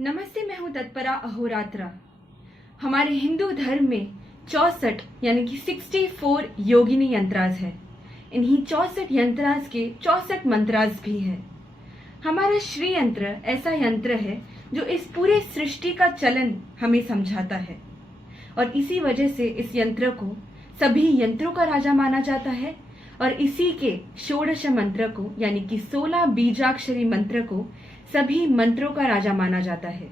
नमस्ते, मैं हूँ तत्परा अहोरात्रा। हमारे हिंदू धर्म में 64 यानी कि 64 योगिनी यंत्रास है। इन्हीं 64 यंत्रास के 64 मंत्रास भी है। हमारा श्री यंत्र ऐसा यंत्र है जो इस पूरे सृष्टि का चलन हमें समझाता है और इसी वजह से इस यंत्र को सभी यंत्रों का राजा माना जाता है और इसी के षोडश मंत्र को यानी कि 16 बीजाक्षरी मंत्र को सभी मंत्रों का राजा माना जाता है।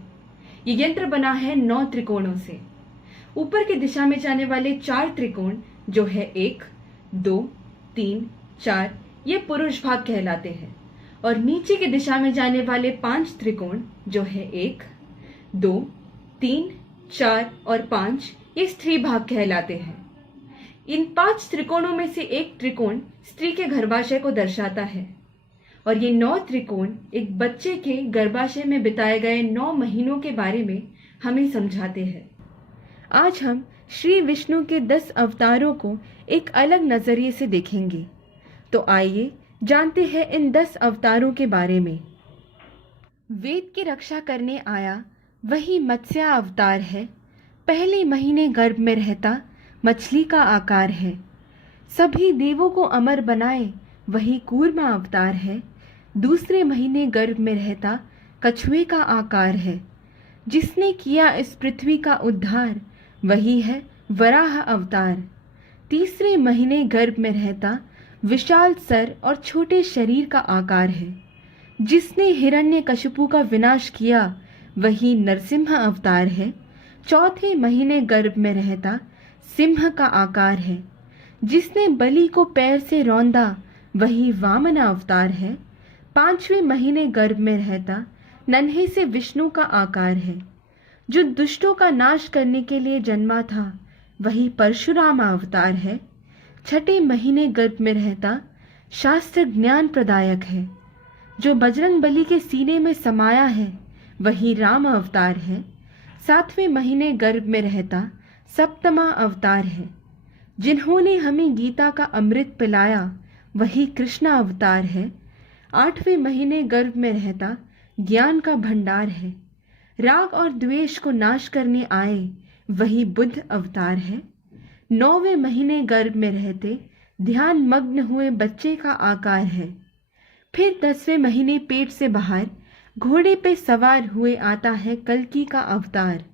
ये यंत्र बना है 9 त्रिकोणों से। ऊपर की दिशा में जाने वाले 4 त्रिकोण जो है 1, 2, 3, 4 ये पुरुष भाग कहलाते हैं और नीचे की दिशा में जाने वाले 5 त्रिकोण जो है 1, 2, 3, 4 और 5 ये स्त्री भाग कहलाते हैं। इन 5 त्रिकोणों में से एक त्रिकोण स्त्री के गर्भाशय को दर्शाता है और ये 9 त्रिकोण एक बच्चे के गर्भाशय में बिताए गए 9 महीनों के बारे में हमें समझाते हैं। आज हम श्री विष्णु के 10 अवतारों को एक अलग नजरिए से देखेंगे। तो आइए जानते हैं इन 10 अवतारों के बारे में। वेद की रक्षा करने आया वही मत्स्य अवतार है। पहले महीने गर्भ में रहता मछली का आकार है। सभी देवों को अमर बनाए वही कूर्म अवतार है। दूसरे महीने गर्भ में रहता कछुए का आकार है। जिसने किया इस पृथ्वी का उद्धार वही है वराह अवतार। तीसरे महीने गर्भ में रहता विशाल सर और छोटे शरीर का आकार है। जिसने हिरण्यकशिपु का विनाश किया वही नरसिंह अवतार है। चौथे महीने गर्भ में रहता सिंह का आकार है। जिसने बलि को पैर से रौंदा वही वामन अवतार है। 5वें महीने गर्भ में रहता नन्हे से विष्णु का आकार है। जो दुष्टों का नाश करने के लिए जन्मा था वही परशुराम अवतार है। 6ठे महीने गर्भ में रहता शास्त्र ज्ञान प्रदायक है। जो बजरंग बली के सीने में समाया है वही राम अवतार है। 7वें महीने गर्भ में रहता सप्तमा अवतार है। जिन्होंने हमें गीता का अमृत पिलाया वही कृष्ण अवतार है। 8वें महीने गर्भ में रहता ज्ञान का भंडार है। राग और द्वेष को नाश करने आए वही बुद्ध अवतार है। 9वें महीने गर्भ में रहते ध्यान मग्न हुए बच्चे का आकार है। फिर 10वें महीने पेट से बाहर घोड़े पे सवार हुए आता है कल्कि का अवतार।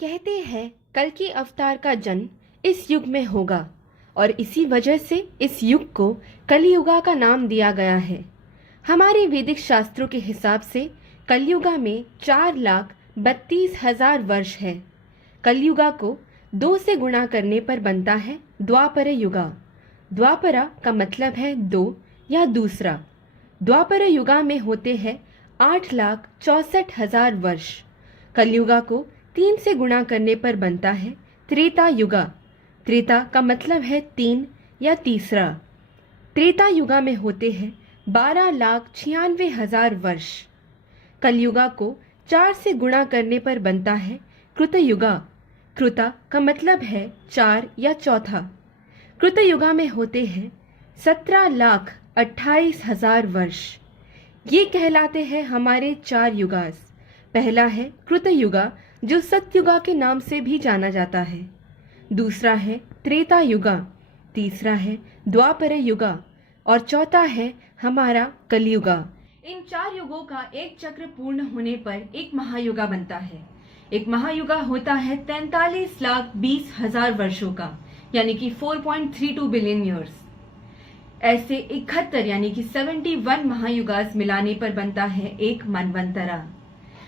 कहते हैं कल्कि अवतार का जन्म इस युग में होगा और इसी वजह से इस युग को कलियुगा का नाम दिया गया है। हमारे वैदिक शास्त्रों के हिसाब से कलियुगा में 4,32,000 वर्ष है। कलियुगा को 2 से गुणा करने पर बनता है द्वापर युगा। द्वापरा का मतलब है 2 या दूसरा। द्वापर युगा में होते हैं 8,64,000 वर्ष। कलियुगा को 3 से गुणा करने पर बनता है त्रेता युगा। त्रेता का मतलब है 3 या तीसरा। त्रेता युगा में होते हैं 12,96,000 वर्ष। कलयुगा को 4 से गुणा करने पर बनता है कृतयुगा। कृता का मतलब है 4 या चौथा। कृतयुगा में होते हैं 17,28,000 वर्ष। ये कहलाते हैं हमारे 4 युगास। पहला है कृतयुगा जो सतयुगा के नाम से भी जाना जाता है। दूसरा है त्रेता युगा। तीसरा है द्वापर युगा और चौथा है हमारा कलियुगा। इन 4 युगों का एक चक्र पूर्ण होने पर एक महायुगा बनता है। एक महायुगा होता है 43,20,000 वर्षों का यानी कि 4.32 बिलियन ईयर्स। ऐसे 71 यानी कि 71 महायुगास मिलाने पर बनता है एक मनवंतरा।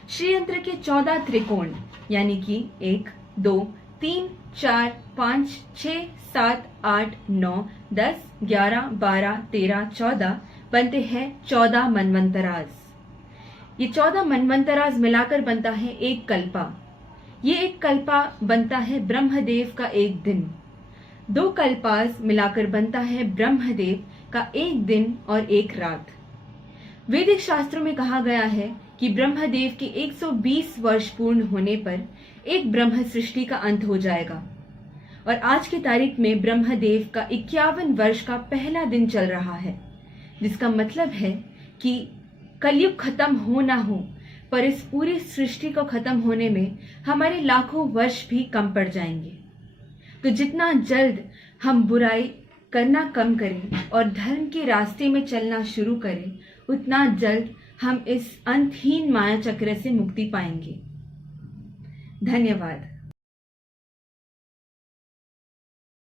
श्री यंत्र के 14 त्रिकोण यानी कि 1, 2, 3, 4, 5, 6, 7, 8, 9, 10, 11, 12, 13, 14 बनते हैं 14 मनवंतराज। ये 14 मनवंतराज मिलाकर बनता है एक कल्पा। ये एक कल्पा बनता है ब्रह्मदेव का एक दिन। 2 कल्पास मिलाकर बनता है ब्रह्मदेव का एक दिन और एक रात। वैदिक शास्त्रों में कहा गया है कि ब्रह्मदेव के 120 वर्ष पूर्ण होने पर एक ब्रह्म सृष्टि का अंत हो जाएगा और आज की तारीख में ब्रह्मदेव का 51 वर्ष का पहला दिन चल रहा है। जिसका मतलब है कि कलयुग खत्म हो ना हो पर इस पूरी सृष्टि को खत्म होने में हमारे लाखों वर्ष भी कम पड़ जाएंगे। तो जितना जल्द हम बुराई करना कम करें और धर्म के रास्ते में चलना शुरू करें, उतना जल्द हम इस अंतहीन माया चक्र से मुक्ति पाएंगे। धन्यवाद।